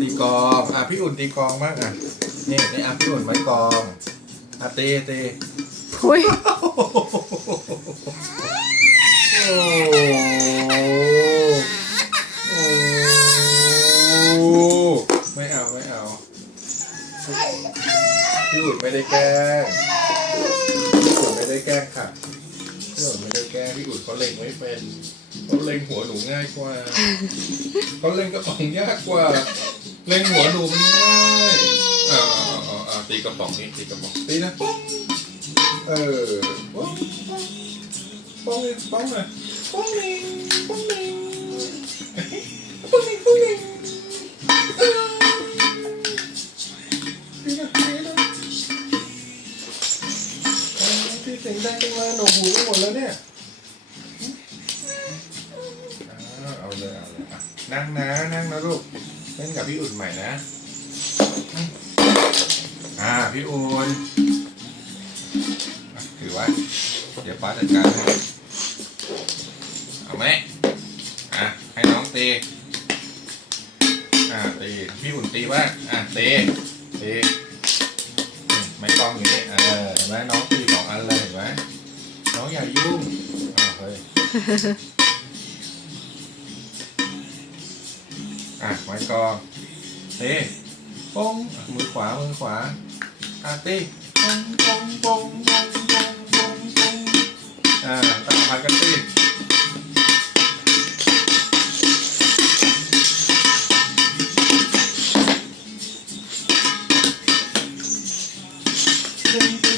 ตีกลองอะพี่อุ่นตีกลองบ้างอะนี่นี่อะพี่อุ่นไม้กลองอะตีตีพุ้ยโอ้โอ้ไม่เอาไม่เอาพี่อุ่นไม่ได้แกล้งพี่อุ่นไม่ได้แกล้งค่ะพี่อุ่นไม่ได้แกล้งพี่อุ่นเขาเล็งไม่เป็นเขาเล็งหัวหนูง่ายกว่าเขาเล็งกระป๋องยากกว่า เล็งหัวหนูมันง่ายอ่าอ่าอ่าอ่าตีกระป๋องนี่ตีกระป๋องตีนะป๊องเออป๊องป๊องป๊องเลยป๊องเลยป๊องเลยป๊องเลยป๊องเลยป๊องเลยตีนะตีนะเออตีเสียงดังจังเลยหนูหูไปหมดแล้วเนี่ยอ่าเอาเลยเอาเลยนั่งนะนั่งนะลูก เล่นกับพี่อุ่นใหม่นะ อ่า พี่อุ่นถือไว้เดี๋ยวป้าจัดการให้เอาไหมอะ ให้น้องตีอ่าตีพี่อุ่นตีบ้าอะตีตีไม่กล้องอยู่นี่เออเห็นไหมน้องตีสองอันเลยเห็นไหมน้องอย่ายุ่งอ้าเฮ้ย อ่ะไว้กอเตปงมือขวามือขวาอาตีปงปงปงปงปงปงปงอ่าตามพันกันตีปงปง